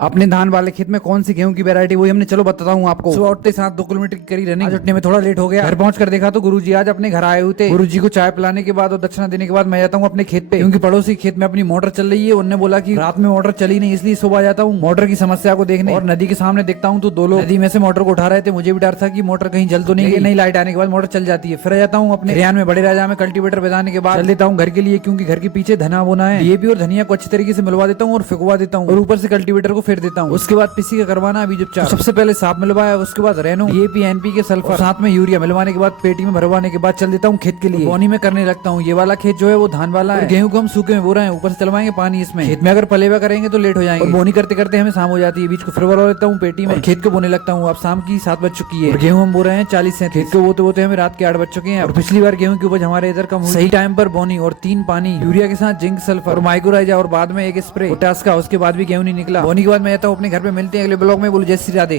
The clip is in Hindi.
अपने धान वाले खेत में कौन सी गेहूं की वैरायटी वही हमने चलो बताता हूँ आपको। सुबह उठते साथ 2 किलोमीटर की करी रनिंग। आज उठने में थोड़ा लेट हो गया। घर पहुंचकर देखा तो गुरुजी आज अपने घर आए हुए थे। गुरुजी को चाय पिलाने के बाद और दक्षिणा देने के बाद मैं जाता हूँ अपने खेत पे, क्योंकि पड़ोसी खेत में अपनी मोटर चल रही है। उन्होंने बोला कि रात में मोटर चली नहीं, इसलिए सुबह जाता हूँ मोटर की समस्या को देखने। और नदी के सामने देखता हूँ तो 2 लोग नदी में से मोटर को उठा रहे थे। मुझे भी डर था कि मोटर कहीं जल तो नहीं गई। नहीं, लाइट आने के बाद मोटर चल जाती है। फिर जाता हूँ अपने रेहान में बड़े राजा में कल्टीवेटर बजाने के बाद चल देता हूँ घर के लिए, क्योंकि घर के पीछे धना बोना है। डीएपी और धनिया को अच्छी तरीके से मिलवा देता हूँ और फिकवा देता हूँ और ऊपर से कल्टीवेटर को फेर देता हूँ। उसके बाद पीसी का करवाना अभी जब तो सबसे पहले सांप मिलवाया, उसके बाद रेनो डीएपी एनपीके सल्फर साथ में यूरिया मिलवाने के बाद पेटी में भरवाने के बाद चल देता हूँ खेत के लिए। बोनी में करने लगता हूँ। ये वाला खेत जो है वो धान वाला है। गेहूं को हम सूखे में बो रहे हैं, ऊपर से चलवाएंगे पानी इसमें। खेत में अगर पलेवा करेंगे तो लेट हो जाएंगे। बोनी करते करते हमें शाम हो जाती है। बीच को फिर भरवा लेता हूँ पेटी में, खेत को बोने लगता हूँ। अब शाम की 7 बज चुकी है। गेहूं हम बो रहे हैं 40 से। खेत को बोते बोते हमें रात के 8 बज चुके हैं। और पिछली बार गेहूं की उपज हमारे इधर कम हुई। सही टाइम पर बोनी और 3 पानी यूरिया के साथ जिंक सल्फर और माइक्रोराइजा और बाद में एक स्प्रे पोटास का। उसके बाद भी गेहूं नहीं निकला। बोनी के बाद मैं जाता हूँ अपने घर पे। मिलते हैं अगले ब्लॉग में। बोलो जय श्री राधे।